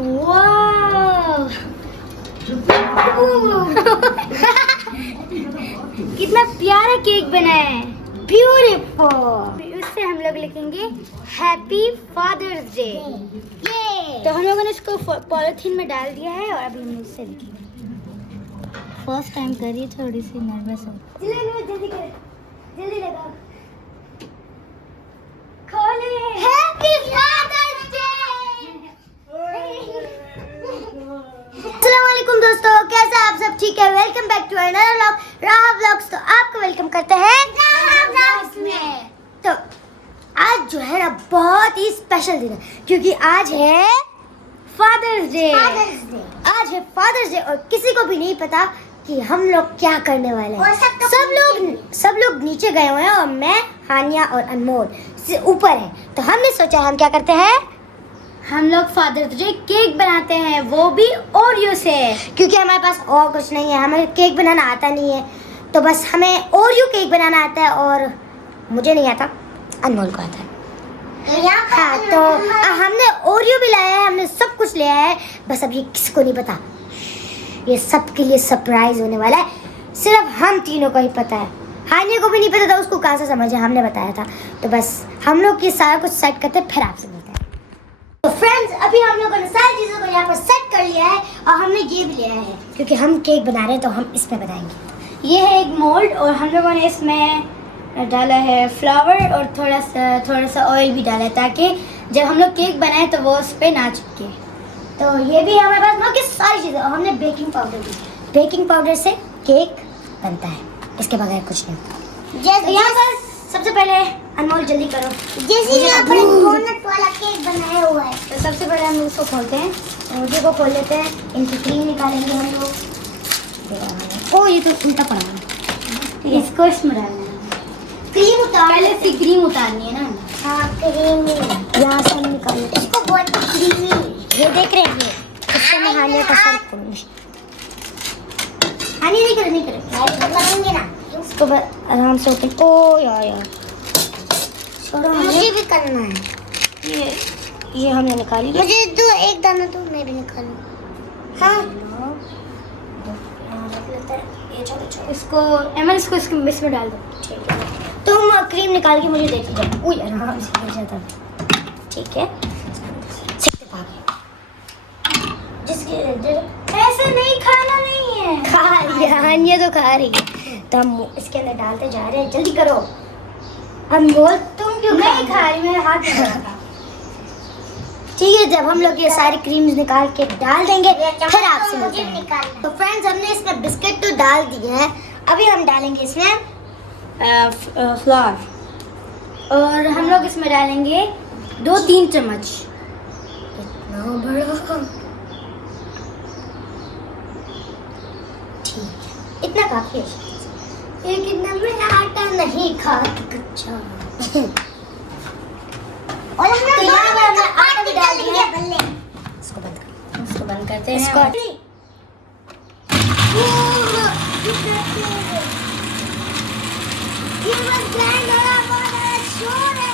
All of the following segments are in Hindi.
वाह कितना प्यारा केक बना है, ब्यूटीफुल। उससे हम लोग लिखेंगे हैप्पी फादर्स डे। तो हम लोगों ने इसको पॉलिथीन में डाल दिया है और अभी हम इससे लिखेंगे। फर्स्ट टाइम कर रही, थोड़ी सी नर्वस हो। जल्दी कर, जल्दी लगाओ, खोले। Happy father's day. अस्सलाम वालेकुम दोस्तों, कैसे आप सब? ठीक है, welcome back to another vlog Raha vlogs. तो आपको वेलकम करते हैं राहा व्लॉग्स में। तो आज जो है ना बहुत ही स्पेशल दिन है, क्योंकि आज है फादर्स डे। आज है फादर्स डे और किसी को भी नहीं पता कि हम लोग क्या करने वाले हैं। सब लोग नीचे गए हुए हैं और मैं, हानिया और अनमोल से ऊपर है। तो हमने सोचा हम क्या करते हैं, हम लोग फादर्स डे केक बनाते हैं, वो भी ओरियो से, क्योंकि हमारे पास और कुछ नहीं है। हमें केक बनाना आता नहीं है, तो बस हमें ओरियो केक बनाना आता है और मुझे नहीं आता, अनमोल को आता है। हाँ, तो हमने ओरियो भी लाया है, हमने सब कुछ लिया है, बस अब ये किसी को नहीं पता। ये सबके लिए सरप्राइज होने वाला है, सिर्फ हम तीनों को ही पता है। हानिया को भी नहीं पता था, उसको कहाँ से समझे, हमने बताया था। तो बस हम लोग ये सारा कुछ सेट करते हैं, फिर आपसे मिलते हैं। तो फ्रेंड्स, अभी हम लोगों ने सारी चीज़ों को यहाँ पर सेट कर लिया है और हमने ये भी लिया है, क्योंकि हम केक बना रहे हैं तो हम इसमें बनाएंगे। ये है एक मोल्ड और हम लोगों ने इसमें डाला है फ्लावर और थोड़ा सा ऑयल भी डाला है, ताकि जब हम लोग केक बनाए तो वो उस पर ना चिपके। तो ये भी हमारे पास बाकी सारी चीज़ें, और हमने बेकिंग पाउडर भी। बेकिंग पाउडर से केक बनता है, इसके बगैर कुछ नहीं। तो यहाँ पर सबसे पहले अनमोल जल्दी करो, जैसे यहाँ पर डोनट वाला केक बनाया हुआ है। तो सबसे पहले हम इसको खोलते हैं, मुझे को खोल लेते हैं, इनकी क्रीम निकालेंगे हम लोग। ओ ये तो उल्टा पड़ा है, इसको इसमें डालना है। क्रीम उतार, पहले से क्रीम उतारनी है ना। हाँ, क्रीम यहाँ से हम निकालें, इसको बहुत क्रीमी। ये देख रहे हैं, इससे मैं हानिया का सर खोलूंगी। हानिया नहीं करेंगे ना, इसको आराम से ओपन। ओ यार मुझे भी करना है। ये हमने निकाली। मुझे दो, एक दाना तो मैं भी निकालूं। हाँ, ये छोटे इसको एमन, इसको इसमें डाल दो। ठीक है, तुम क्रीम निकाल के मुझे दे दो। ओह यार, हाँ इसे गिर जाता है। ठीक है, ऐसे नहीं, खाना नहीं है। खा लिया, हानिया तो खा रही है। तो हम इसके अंदर डालते जा रहे हैं, जल्दी करो। हम बोल, तुम क्यों नहीं खा रही? मेरे हाथ में था। ठीक है, जब हम लोग ये सारी क्रीम्स निकाल के डाल देंगे फिर आपसे मिलते हैं। तो फ्रेंड्स, हमने इसमें बिस्किट तो डाल दिए हैं, अभी हम डालेंगे इसमें फ्लावर, और हम लोग इसमें डालेंगे 2-3 चम्मच। इतना बड़ा, इतना काफी है। ये कितना, मैं आटा नहीं खाती कच्चा। और तो यहाँ पर हमने आटा भी डाल दिया है। इसको बंद करते हैं। ये बस ग्राइंड हो रहा, बहुत बड़ा शोर है।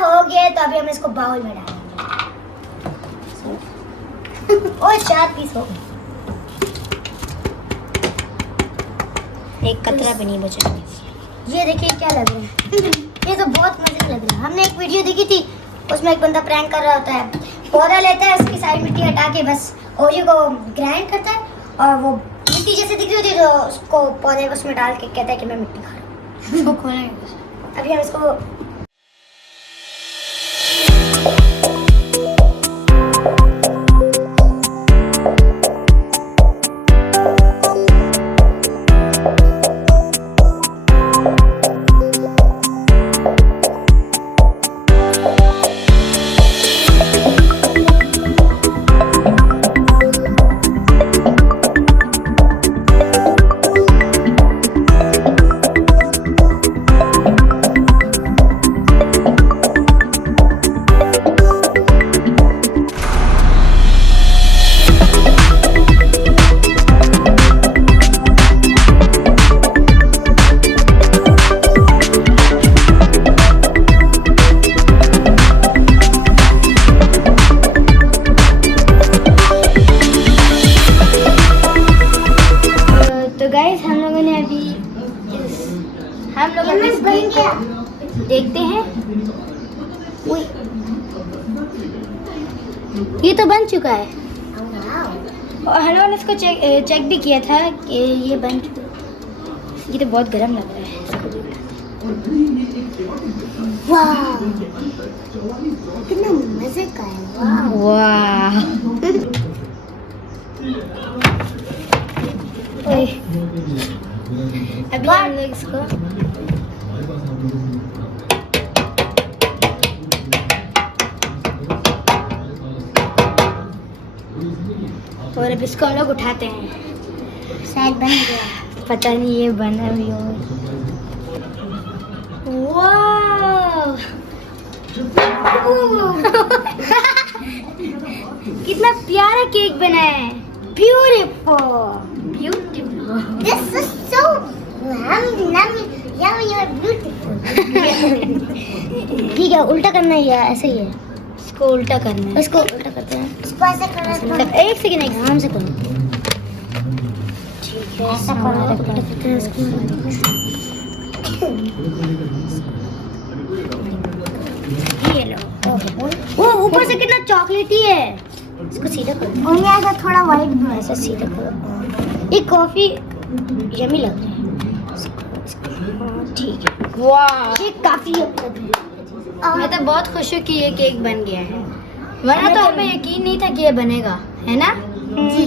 हो गया, तो अभी हम इसको बाउल में डालेंगे। और 4 पीस हो गए, एक कतरा भी नहीं बचा। ये देखिए क्या लग रहा है। ये तो बहुत मजे लग रहा है। हमने एक वीडियो देखी थी, उसमें एक बंदा प्रैंक कर रहा होता है, पौधा लेता है, उसकी सारी मिट्टी हटा के बस ओरियो को ग्राइंड करता है, और वो मिट्टी जैसे दिख रही होती है, तो उसको पौधे उसमें डाल के कहता है कि मैं मिट्टी खा रहा हूँ। अभी हम इसको ये तो बन चुका है और हम लोगों ने इसको चेक भी किया था कि ये बन चुका है। ये तो बहुत गर्म लग रहा है इसको भी। वाह कितना मजे का है। वाह अभी हम लोग इसको और अब इसको हम लोग उठाते हैं। शायद बन गया, पता नहीं ये बना भी हो। वाह कितना प्यारा केक बना है। ब्यूटीफुल दिस इज सो ठीक है, उल्टा करना ही है, ऐसे ही है। इसको उल्टा करना है, इसको उल्टा करते हैं। इसको ऐसे करना है। एक सेकंड आराम से करो। ठीक है, ऐसा करते हैं इसको। ये लो। वो ऊपर से कितना चॉकलेटी है। इसको सीधा करो और यहाँ से थोड़ा वाइट भी ऐसा सीधा करो। ये कॉफी यमी लग रहा है। ठीक है, वाह ये काफी मैं तो बहुत खुश हूँ कि ये केक बन गया है, वरना तो हमें यकीन नहीं था कि ये बनेगा, है ना जी।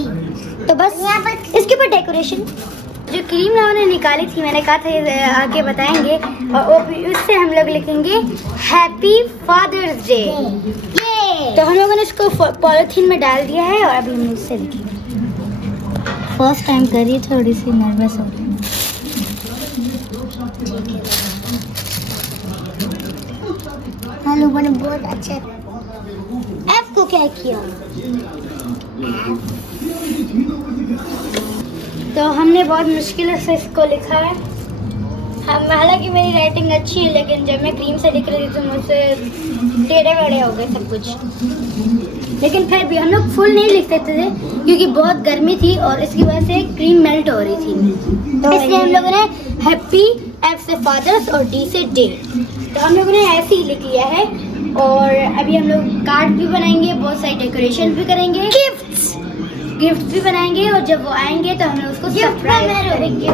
तो बस यहाँ पर इसके ऊपर डेकोरेशन जो क्रीम उन्होंने निकाली थी, मैंने कहा था ये आगे बताएंगे, और उससे हम लोग लिखेंगे हैप्पी फादर्स डे। तो हम लोगों ने इसको पॉलिथीन में डाल दिया है और अभी हम इससे लिखेंगे। फर्स्ट टाइम करी, थोड़ी सी नर्वस हो रही। हम लोगों ने बहुत अच्छा एफ को क्या किया। तो हमने बहुत मुश्किल से इसको लिखा है। हम हालांकि मेरी राइटिंग अच्छी है, लेकिन जब मैं क्रीम से लिख रही थी तो मुझसे टेढ़े मेढ़े हो गए सब कुछ। लेकिन फिर भी हम लोग फुल नहीं लिख सकते थे क्योंकि बहुत गर्मी थी और इसकी वजह से क्रीम मेल्ट हो रही थी। तो इसलिए हम लोगों ने हैप्पी एफ से फादर्स और डी से डे, तो हम लोगों ने ऐसे ही लिख लिया है। और अभी हम लोग कार्ड भी बनाएंगे, बहुत सारी डेकोरेशन भी करेंगे, गिफ्ट भी बनाएंगे, और जब वो आएंगे तो हम लोग उसको सरप्राइज करेंगे।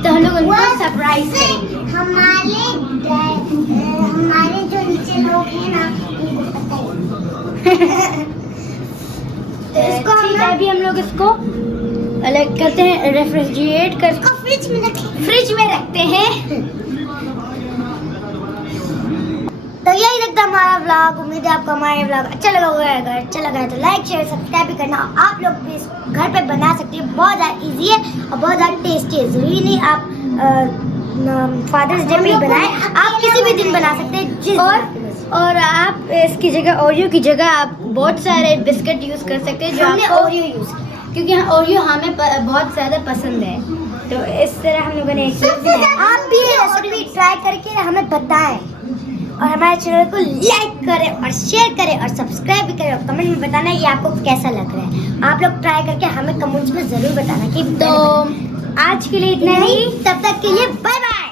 तो हम लोग उनको सरप्राइज करेंगे। हमारे जो नीचे लोग हैं ना उनको पता है। तो इसको अभी हम लोग इसको अलग करते हैं, रेफ्रिजरेट कर फ्रिज में रखते हैं। तो यही लगता हमारा व्लॉग। उम्मीद है आपको हमारा व्लॉग अच्छा लगा होगा। अगर अच्छा लगा है तो लाइक शेयर सब्सक्राइब भी करना। आप लोग भी घर पे बना सकते हैं, बहुत ज़्यादा इजी है और बहुत ज़्यादा टेस्टी है। ज़रूरी नहीं आप फादर्स डे में ही बनाएं, आप किसी भी दिन बना सकते हैं। और आप इसकी जगह ओरियो की जगह आप बहुत सारे बिस्किट यूज़ कर सकते हैं, जो आपको ओरियो यूज़, क्योंकि ओरियो हमें बहुत ज़्यादा पसंद है। तो इस तरह हम लोगों ने आप भी रेसिपी ट्राई करके हमें बताएं और हमारे चैनल को लाइक करें और शेयर करें और सब्सक्राइब भी करें और कमेंट में बताना ये आपको कैसा लग रहा है। आप लोग ट्राई करके हमें कमेंट्स में ज़रूर बताना कि। तो आज के लिए इतना ही, तब तक के लिए बाय बाय।